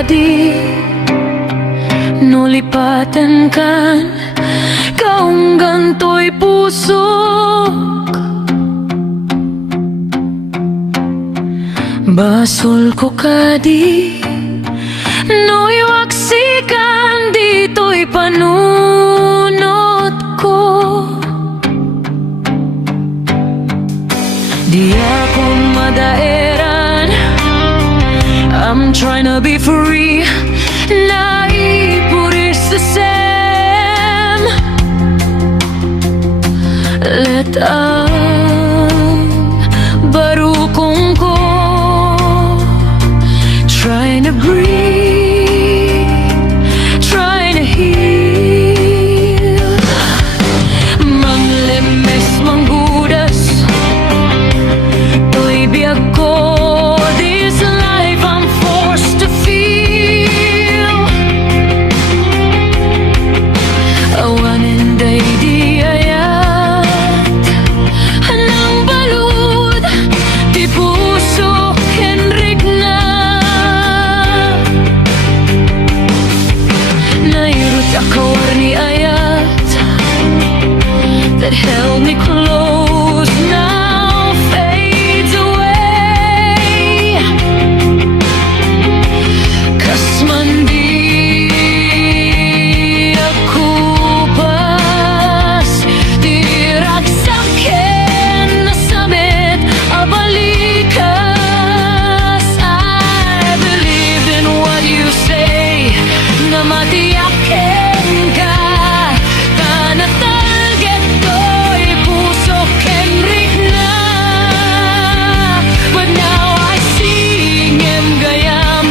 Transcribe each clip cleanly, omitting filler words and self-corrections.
kadi nulipatan kan kaong ganto'y pusok. Basol ko kadi no'y waksikan dito'y panunot ko. Di ako madaeran, I'm trying to be free. Naipuris sa sem. Let ang barukong ko trying to breathe, trying to heal. Manglimes, manggudas, to'y biyag ko. This life I'm forced to feel. Awanin day di ayat ng balud, di puso Henrik na. Nairut akawar ni ayat that held me close, now fades away. Kasman di ako pas, dirag sa'kin na samit abalikas. I believed in what you say, na matiyakin ka. Tanatalget ko'y puso Henrik na. But now I see ngem gayam,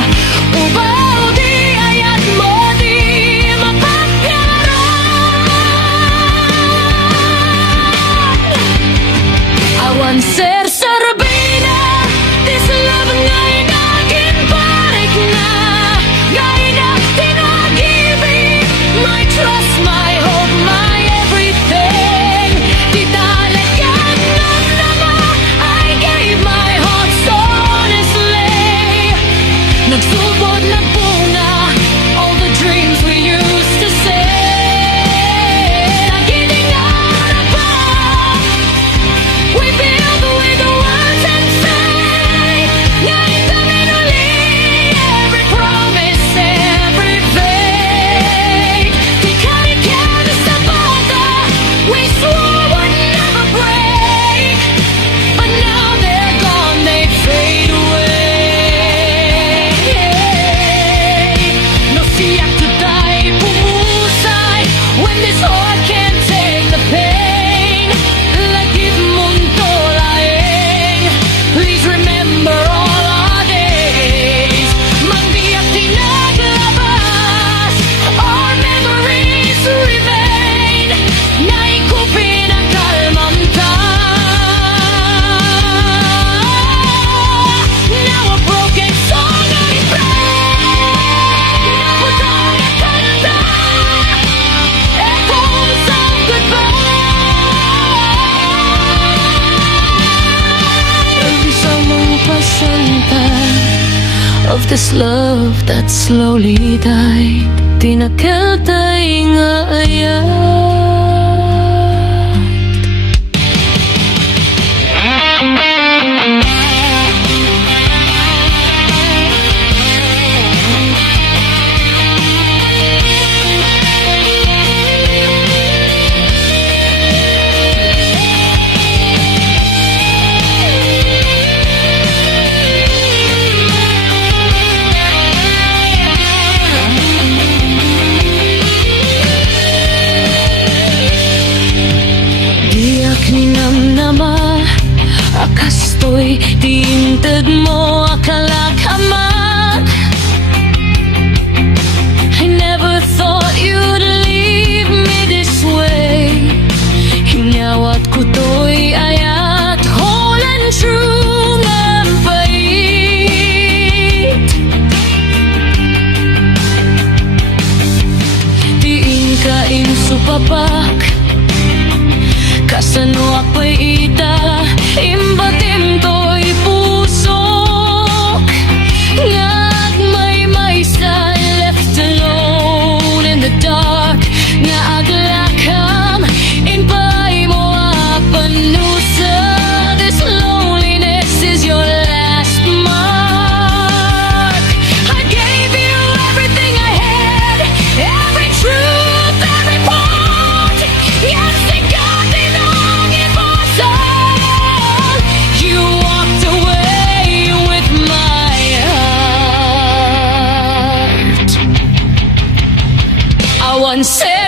ubaw di ayat mo di mapapyaran. Awan ser sarbina, this love ngay naging parik na. Ngay na tinagibig, my trust, my hope, my everything. Di talagang namnama, I gave my heart so honestly. Nagsubod na bunga, all the dreams we used to say. Nagilingan na ba? We build with the words and say, ngayon kami nuli, every promise, every fate. Di kami kaya sa bata, we swore would never break. But now they're gone, they fade away. No siyak to die, pumusay, when this heart can't take the pain. Lagip mong tolaeng, please remember all our days. Magbiyak tinaglabas, our memories remain. Naikupin ang kalmamta. Now a broken song I pray, naputang kanta, echoes of goodbye. Isang mga pasanta of this love that slowly died. Tinakal tayo nga ayat. once said